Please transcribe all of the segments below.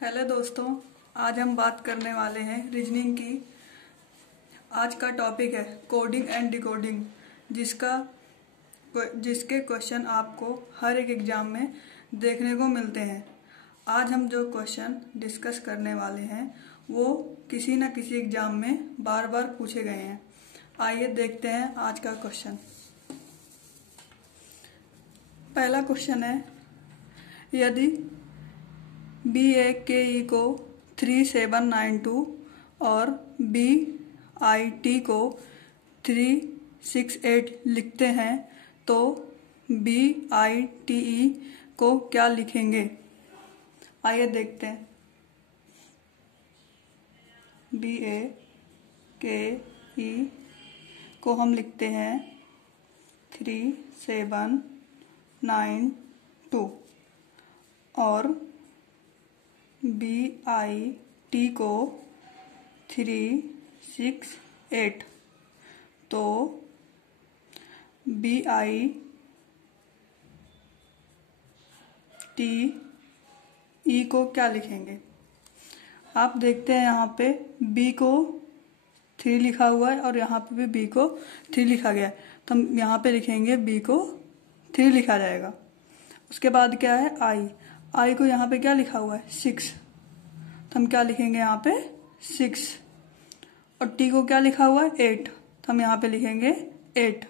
Hello दोस्तों, आज हम बात करने वाले हैं रीजनिंग की। आज का टॉपिक है कोडिंग एंड डिकोडिंग, जिसके क्वेश्चन आपको हर एक एग्जाम में देखने को मिलते हैं। आज हम जो क्वेश्चन डिस्कस करने वाले हैं वो किसी न किसी एग्जाम में बार बार पूछे गए हैं। आइए देखते हैं आज का क्वेश्चन। पहला क्वेश्चन है, यदि BAKE को 3792 और BIT को 368 लिखते हैं तो BITE को क्या लिखेंगे? आइए देखते हैं। BAKE को हम लिखते हैं 3792 और BIT को 368, तो BITE को क्या लिखेंगे? आप देखते हैं यहाँ पे B को 3 लिखा हुआ है और यहाँ पे भी B को 3 लिखा गया है, तो हम यहाँ पे लिखेंगे B को 3 लिखा जाएगा। उसके बाद क्या है I को यहाँ पे क्या लिखा हुआ है 6, तो हम क्या लिखेंगे यहाँ पे 6। और T को क्या लिखा हुआ है 8, तो हम यहाँ पे लिखेंगे 8।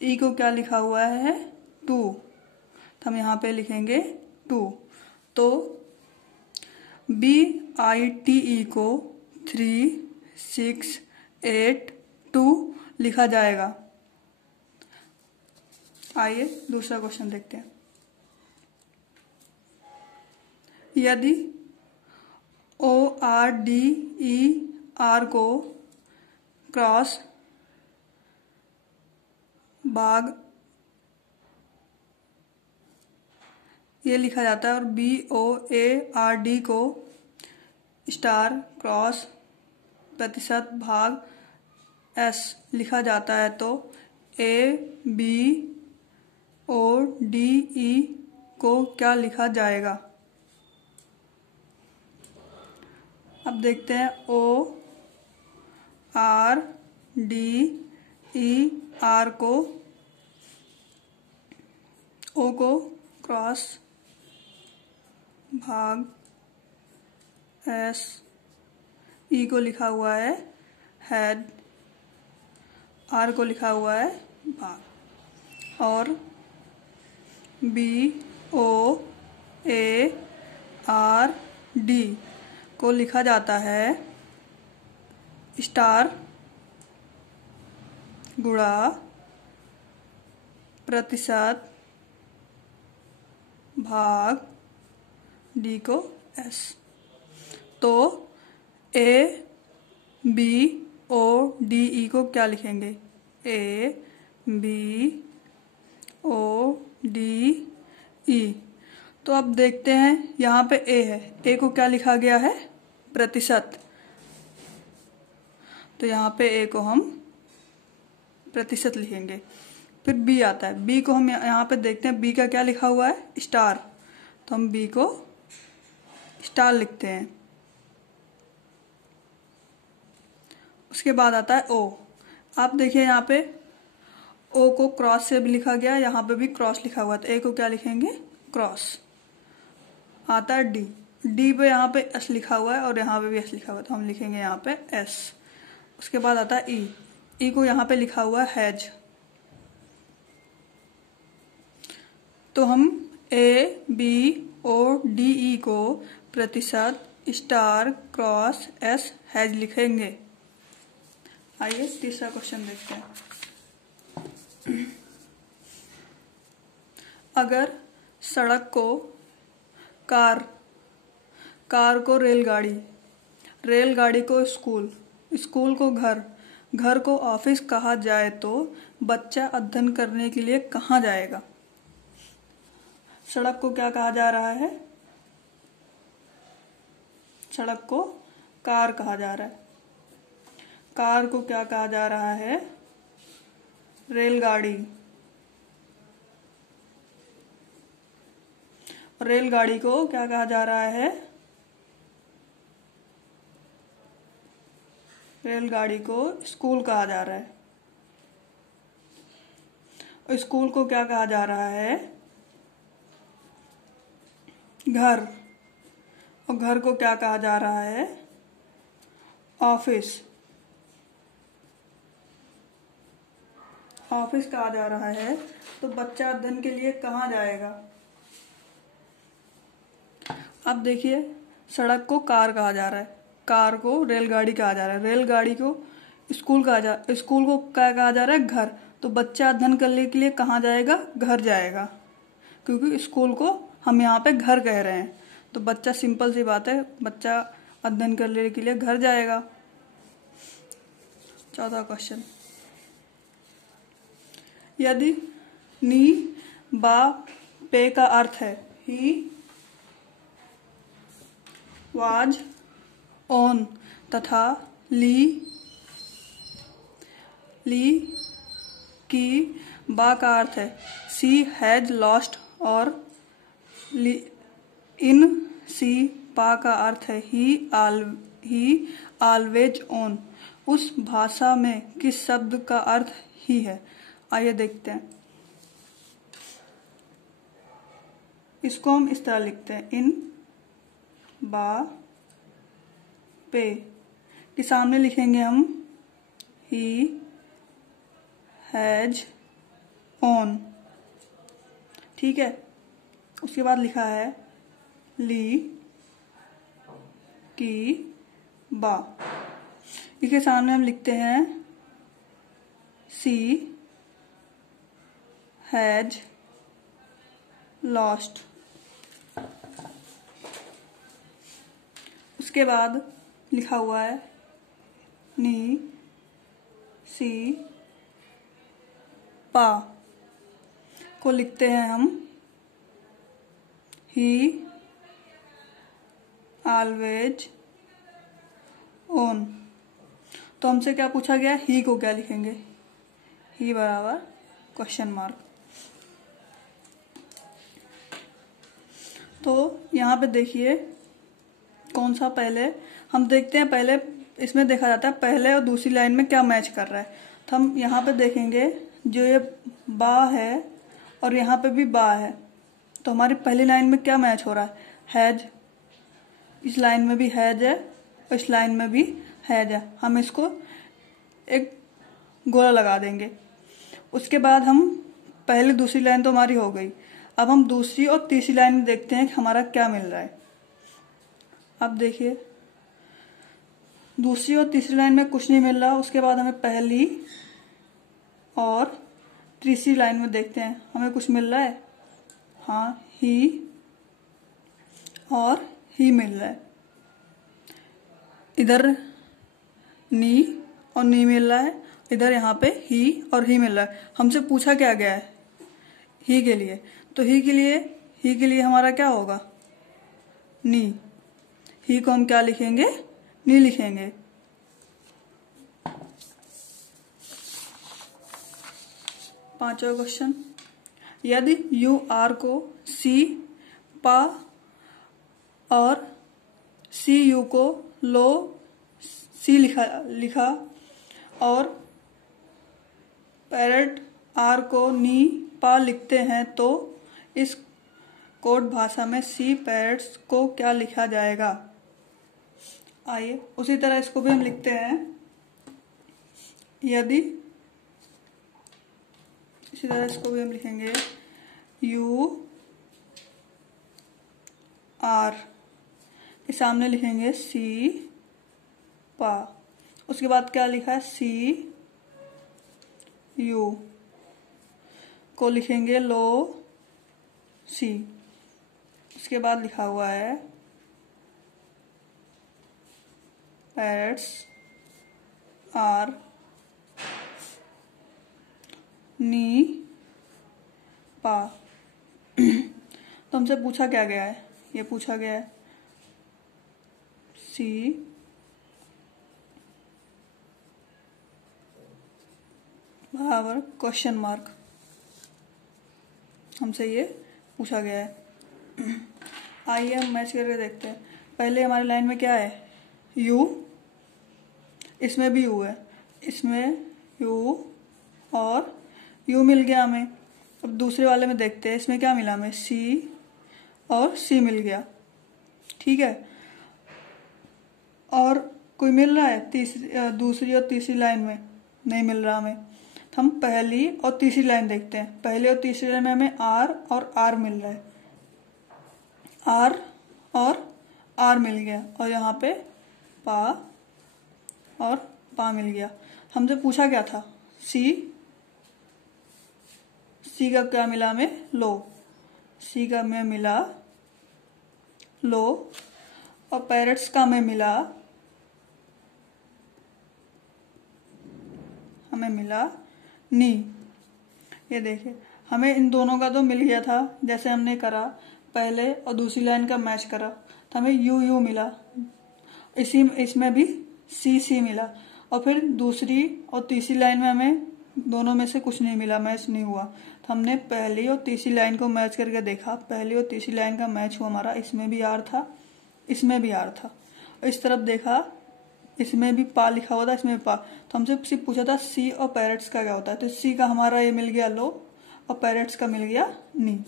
E को क्या लिखा हुआ है 2, तो हम यहाँ पे लिखेंगे 2। तो BITE को 3682 लिखा जाएगा। आइए दूसरा क्वेश्चन देखते हैं। यदि ORDER को क्रॉस भाग ये लिखा जाता है और BOARD को स्टार क्रॉस प्रतिशत भाग S लिखा जाता है, तो ABODE को क्या लिखा जाएगा? अब देखते हैं ORDER को O को क्रॉस भाग S, E को लिखा हुआ है हेड, R को लिखा हुआ है भाग, और BOARD को लिखा जाता है स्टार गुणा प्रतिशत भाग D को S। तो ABODE को क्या लिखेंगे? ABODE। तो अब देखते हैं, यहाँ पे A है, A को क्या लिखा गया है प्रतिशत, तो यहाँ पे A को हम प्रतिशत लिखेंगे। फिर B आता है, B को हम यहाँ पे देखते हैं B का क्या लिखा हुआ है स्टार, तो हम B को स्टार लिखते हैं। उसके बाद आता है O। आप देखिए यहाँ पे O को क्रॉस से भी लिखा गया, यहाँ पे भी क्रॉस लिखा हुआ, तो A को क्या लिखेंगे क्रॉस। आता है D पे यहाँ पे S लिखा हुआ है और यहाँ पे भी S लिखा हुआ है, तो हम लिखेंगे यहाँ पे S। उसके बाद आता है E को यहाँ पे लिखा हुआ है हैज, तो हम ABODE को प्रतिशत स्टार क्रॉस S हैज लिखेंगे। आइए तीसरा क्वेश्चन देखते हैं। अगर सड़क को कार को रेलगाड़ी, रेलगाड़ी को स्कूल, स्कूल को घर, घर को ऑफिस कहा जाए तो बच्चा अध्ययन करने के लिए कहाँ जाएगा? सड़क को क्या कहा जा रहा है? सड़क को कार कहा जा रहा है। कार को क्या कहा जा रहा है? रेलगाड़ी। रेलगाड़ी को क्या कहा जा रहा है? रेलगाड़ी को स्कूल कहा जा रहा है। और स्कूल को क्या कहा जा रहा है? घर। और घर को क्या कहा जा रहा है? ऑफिस। ऑफिस कहा जा रहा है। तो बच्चा अध्ययन के लिए कहाँ जाएगा? अब देखिए, सड़क को कार कहा जा रहा है, कार को रेलगाड़ी कहा जा रहा है, रेलगाड़ी को स्कूल को क्या कहा जा रहा है? घर। तो बच्चा अध्ययन करने के लिए कहाँ जाएगा? घर जाएगा, क्योंकि स्कूल को हम यहाँ पे घर कह रहे हैं। तो बच्चा, सिंपल सी बात है, बच्चा अध्ययन करने के लिए घर जाएगा। चौथा क्वेश्चन, यदि नी बा पे का अर्थ है ही वाज ऑन तथा ली की बा का अर्थ है सी हैज लॉस्ट और इन सी पा का अर्थ है ही ऑलवेज ऑन, उस भाषा में किस शब्द का अर्थ ही है? आइए देखते हैं। इसको हम इस तरह लिखते हैं, इन बा पे के सामने लिखेंगे हम ही हैज ऑन, ठीक है। उसके बाद लिखा है ली की बा, इसके सामने हम लिखते हैं सी हैज लॉस्ट। उसके बाद लिखा हुआ है नी सी पा को लिखते हैं हम ही ऑलवेज ऑन। तो हमसे क्या पूछा गया? ही को क्या लिखेंगे? ही बराबर क्वेश्चन मार्क। तो यहाँ पे देखिए कौन सा पहले हम देखते हैं। पहले इसमें देखा जाता है पहले और दूसरी लाइन में क्या मैच कर रहा है। तो हम यहाँ पे देखेंगे, जो ये बा है और यहाँ पे भी बा है, तो हमारी पहली लाइन में क्या मैच हो रहा है? हैज। इस लाइन में भी हैज है और इस लाइन में भी हैज है। हम इसको एक गोला लगा देंगे। उसके बाद हम पहली दूसरी लाइन तो हमारी हो गई। अब हम दूसरी और तीसरी लाइन में देखते हैं कि हमारा क्या मिल रहा है। अब देखिए, दूसरी और तीसरी लाइन में कुछ नहीं मिल रहा। उसके बाद हमें पहली और तीसरी लाइन में देखते हैं, हमें कुछ मिल रहा है। हाँ, ही और ही मिल रहा है। इधर नी और नी मिल रहा है, इधर यहाँ पे ही और ही मिल रहा है। हमसे पूछा क्या गया है? ही के लिए। तो ही के लिए हमारा क्या होगा? नी। ही को हम क्या लिखेंगे? नी लिखेंगे। पांचवा क्वेश्चन, यदि यू आर को सी पा और सी यू को लो सी लिखा और पैरेट आर को नी पा लिखते हैं, तो इस कोड भाषा में सी पैरेट्स को क्या लिखा जाएगा? आइए उसी तरह इसको भी हम लिखते हैं। यदि इसी तरह इसको भी हम लिखेंगे यू आर के सामने लिखेंगे सी पा। उसके बाद क्या लिखा है? सी यू को लिखेंगे लो सी। उसके बाद लिखा हुआ है पैरेट्स आर नी पा। तो हमसे पूछा क्या गया है? ये पूछा गया है सी बराबर क्वेश्चन मार्क, हमसे ये पूछा गया है। आइए हम मैच करके देखते हैं। पहले हमारी लाइन में क्या है? यू। इसमें भी यू है, इसमें यू और यू मिल गया हमें। अब दूसरे वाले में देखते हैं इसमें क्या मिला हमें, सी और सी मिल गया। ठीक है, और कोई मिल रहा है दूसरी और तीसरी लाइन में? नहीं मिल रहा हमें। तो हम पहली और तीसरी लाइन देखते हैं। पहले और तीसरी लाइन में हमें आर और आर मिल रहा है, आर और आर मिल गया, और यहाँ पे पा और पा मिल गया। हमसे पूछा क्या था, सी का क्या मिला हमें, लो। सी का हमें मिला लो, और पैरेट्स का हमें मिला नी। ये देखिए हमें इन दोनों का तो मिल गया था, जैसे हमने करा पहले और दूसरी लाइन का मैच करा तो हमें यू यू मिला, इसमें भी सी सी मिला, और फिर दूसरी और तीसरी लाइन में हमें दोनों में से कुछ नहीं मिला, मैच नहीं हुआ। तो हमने पहली और तीसरी लाइन को मैच करके देखा, पहली और तीसरी लाइन का मैच हुआ हमारा, इसमें भी आर था, इसमें भी आर था। और इस तरफ देखा, इसमें भी पा लिखा हुआ था, इसमें भी पा। तो हमसे सिर्फ पूछा था सी और पैरेट्स का क्या होता है, तो सी का हमारा ये मिल गया लो, और पैरेट्स का मिल गया नी।